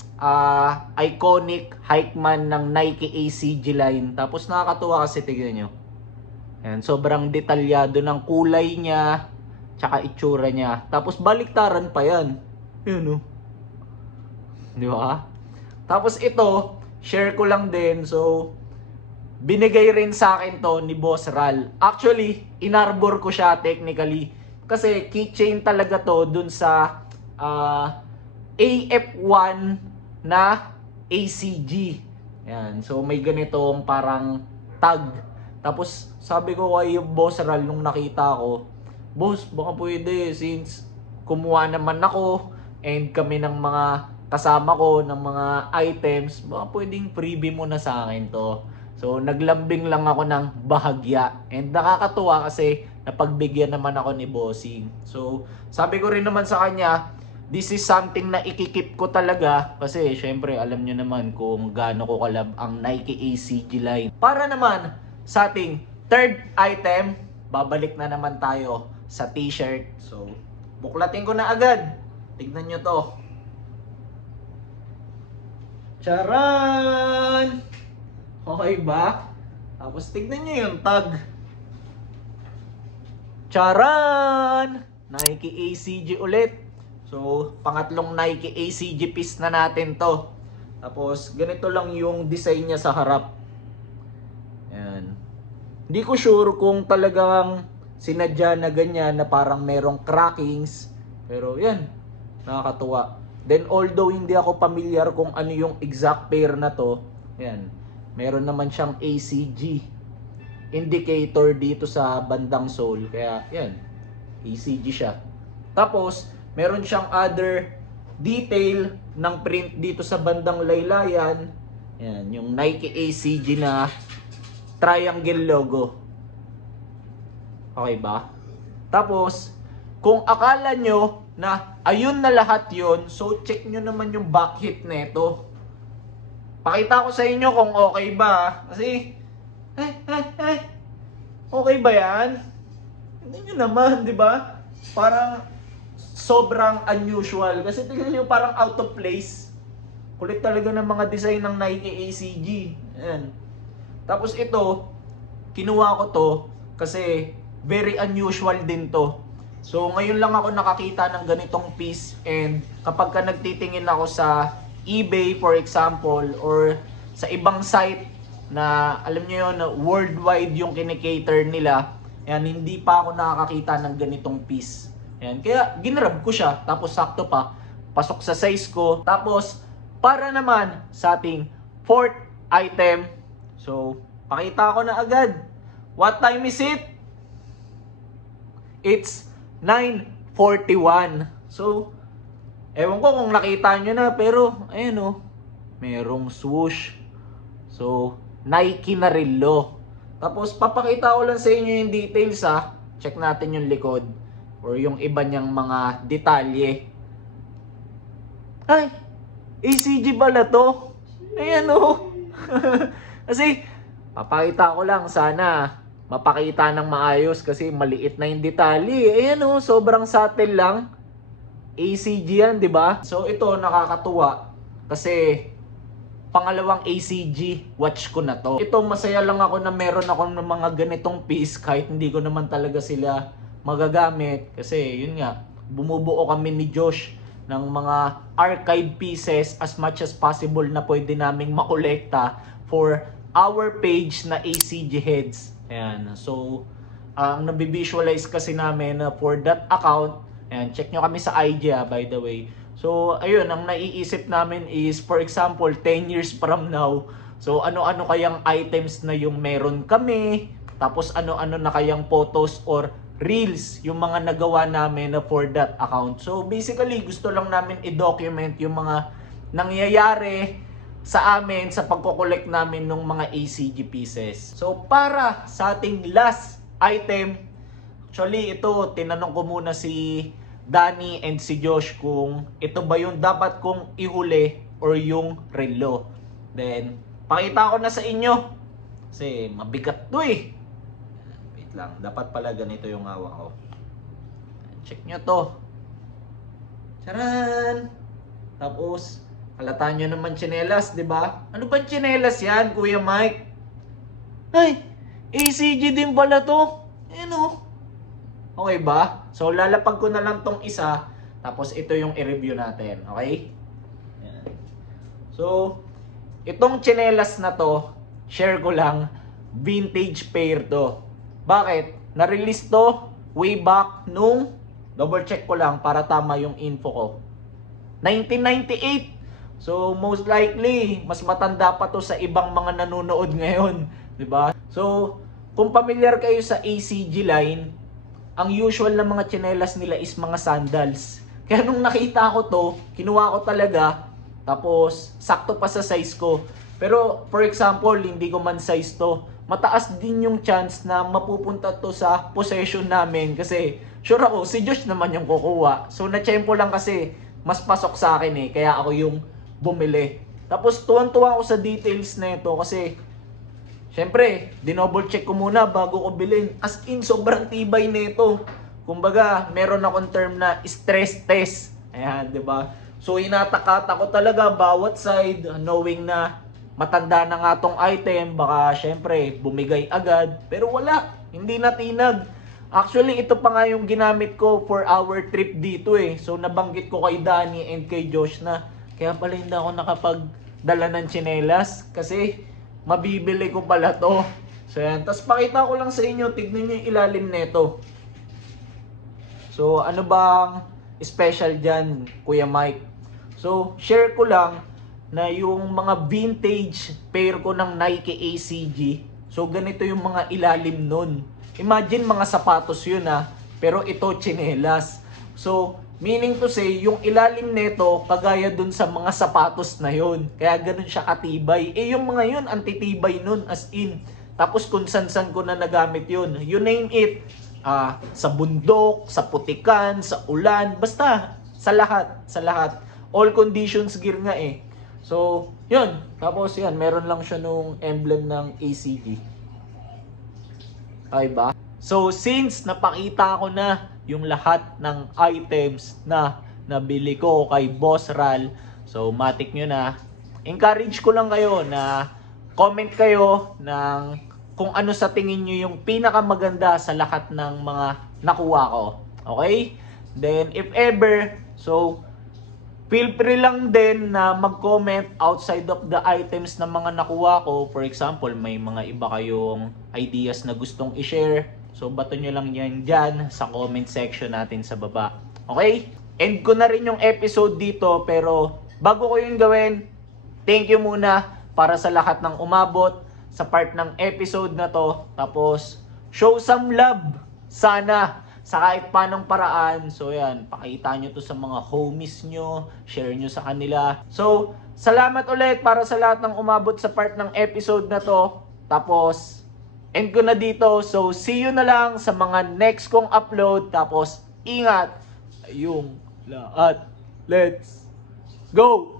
iconic Hikeman ng Nike ACG line. Tapos nakakatuwa kasi tignan nyo. Ayan, sobrang detalyado ng kulay niya, tsaka itsura niya. Tapos baliktaran pa yan. Ayan o. Di ba? Tapos ito, share ko lang din. So, binigay rin sa akin to ni Boss Ral. Actually, inarbor ko siya technically. Kasi keychain talaga to dun sa AF1 na ACG. Ayan. So, may ganitong parang tag. Tapos, sabi ko kay Boss Ral nung nakita ko, Boss, baka pwede since kumuha naman ako and kami ng mga kasama ko ng mga items, baka pwedeng freebie mo na sa akin to. So, naglambing lang ako ng bahagya. And nakakatuwa kasi napagbigyan naman ako ni Bossing. So, sabi ko rin naman sa kanya, this is something na ikikip ko talaga. Kasi, syempre, alam nyo naman kung gaano ko kalab ang Nike ACG line. Para naman sa ating third item, babalik na naman tayo sa t-shirt. So, buklatin ko na agad. Tignan nyo to. Charan! Okay ba? Tapos tignan nyo yung tag. Charan! Nike ACG ulit. So, pangatlong Nike ACG piece na natin to. Tapos, ganito lang yung design niya sa harap. Ayan. Hindi ko sure kung talagang sinadya na ganyan na parang merong crackings. Pero yan, nakakatuwa. Then although hindi ako familiar kung ano yung exact pair na to, yan, meron naman siyang ACG indicator dito sa bandang sole. Kaya yan, ACG siya. Tapos, meron siyang other detail ng print dito sa bandang laylayan. Yan, yung Nike ACG na triangle logo. Okay ba? Tapos, kung akala nyo na ayun na lahat yon, so check nyo naman yung back hit nito. pakita ko sa inyo kung okay ba. Kasi, okay ba yan? Hindi nyo naman, di ba? Parang sobrang unusual. Kasi tingnan nyo, parang out of place. Kulit talaga ng mga design ng Nike ACG. Ayan. Tapos ito, kinuha ko to kasi very unusual din to. So ngayon lang ako nakakita ng ganitong piece, and kapag ka nagtitingin ako sa eBay for example or sa ibang site na alam niyo yun, worldwide yung kinikater nila, yan, hindi pa ako nakakakita ng ganitong piece. Yan, kaya ginrab ko siya, tapos sakto pa, pasok sa size ko. Tapos para naman sa ating fourth item, so pakita ko na agad. What time is it? It's 9:41. So, ewan ko kung nakita nyo na, pero ayun o, merong swoosh. So, Nike na relo. Tapos papakita ko lang sa inyo yung details ha. Check natin yung likod or yung iba niyang mga detalye. Ay, ACG pala to. Ayan o. Kasi papakita ko lang, sana mapakita ng maayos kasi maliit na yung detalye. Ayan o, sobrang subtle lang. ACG yan, di ba? So ito nakakatuwa kasi pangalawang ACG watch ko na to. Ito, masaya lang ako na meron ako ng mga ganitong piece kahit hindi ko naman talaga sila magagamit. Kasi yun nga, bumubuo kami ni Josh ng mga archive pieces as much as possible na pwede naming makolekta for our page na ACG Heads. Ayan. So, ang nabivisualize kasi namin for that account, ayan, check nyo kami sa IG by the way. So, ayun, ang naiisip namin is, for example, 10 years from now, so ano-ano kayang items na yung meron kami, tapos ano-ano na kayang photos or reels yung mga nagawa namin for that account. So, basically, gusto lang namin i-document yung mga nangyayari sa amin sa pagko-collect namin ng mga ACG pieces. So, para sa ating last item, actually, ito, tinanong ko muna si Danny and si Josh kung ito ba yung dapat kong ihuli or yung relo. Then, pakita ko na sa inyo. Kasi mabigat to eh. Wait lang, dapat pala ganito yung hawak ko. Check nyo to. Charan! Tapos, halata nyo naman tsinelas, di ba? Ano ba tsinelas yan, Kuya Mike? Ay, ACG din pala to. Ano? Okay ba? So, lalapag ko na lang tong isa, tapos ito yung i-review natin. Okay? Yan. So, itong tsinelas na to, share ko lang, vintage pair to. Bakit? Na-release to way back nung, double check ko lang para tama yung info ko, 1998. So, most likely, mas matanda pa to sa ibang mga nanonood ngayon. 'Di ba? So, kung familiar kayo sa ACG line, ang usual na mga tsinelas nila is mga sandals. Kaya nung nakita ko to, kinuha ko talaga, tapos sakto pa sa size ko. Pero, for example, hindi ko man size to, mataas din yung chance na mapupunta to sa possession namin. Kasi, sure ako, si Josh naman yung kukuha. So, na-tsempo lang kasi, mas pasok sa akin eh. Kaya ako yung bumili. Tapos tuwan-tuwa ako sa details na ito kasi syempre, dinouble check ko muna bago ko bilhin. As in, sobrang tibay nito. Kumbaga, meron akong term na stress test. Ayan, 'di ba? So hinatakata ko talaga bawat side, knowing na matanda na nga tong item, baka syempre bumigay agad. Pero wala, hindi natinag. Actually, ito pa nga yung ginamit ko for our trip dito eh. So nabanggit ko kay Danny and kay Josh na kaya pala hindi ako nakapagdala ng tsinelas kasi mabibili ko pala to. So yan. Tapos pakita ko lang sa inyo, tignan nyo yung ilalim nito. So ano bang special dyan, Kuya Mike? So share ko lang na yung mga vintage pair ko ng Nike ACG. So ganito yung mga ilalim nun. Imagine mga sapatos yun pero ito tsinelas. So meaning to say, yung ilalim nito kagaya dun sa mga sapatos na yun. Kaya ganun siya katibay. Eh yung mga yun, antitibay nun as in. Tapos kung san-san ko na nagamit yun. You name it. Sa bundok, sa putikan, sa ulan. Basta, sa lahat. Sa lahat. All conditions gear nga eh. So, yun. Tapos yan, meron lang siya nung emblem ng ACT. Ay ba? So, since napakita ko na yung lahat ng items na nabili ko kay Boss Ral, so matik nyo na, encourage ko lang kayo na comment kayo ng kung ano sa tingin nyo yung pinakamaganda sa lahat ng mga nakuha ko. Okay? Then, if ever, so, feel free lang din na mag-comment outside of the items na mga nakuha ko. For example, may mga iba kayong ideas na gustong i-share. So, bato nyo lang yan dyan sa comment section natin sa baba. Okay? End ko na rin yung episode dito, pero bago ko yun gawin, thank you muna para sa lahat ng umabot sa part ng episode na to. Tapos, show some love sana sa kahit panong paraan. So yan, pakita nyo to sa mga homies nyo, share nyo sa kanila. So, salamat ulit para sa lahat ng umabot sa part ng episode na to. Tapos, end ko na dito. So, see you na lang sa mga next kong upload. Tapos, ingat yung lahat. Let's go!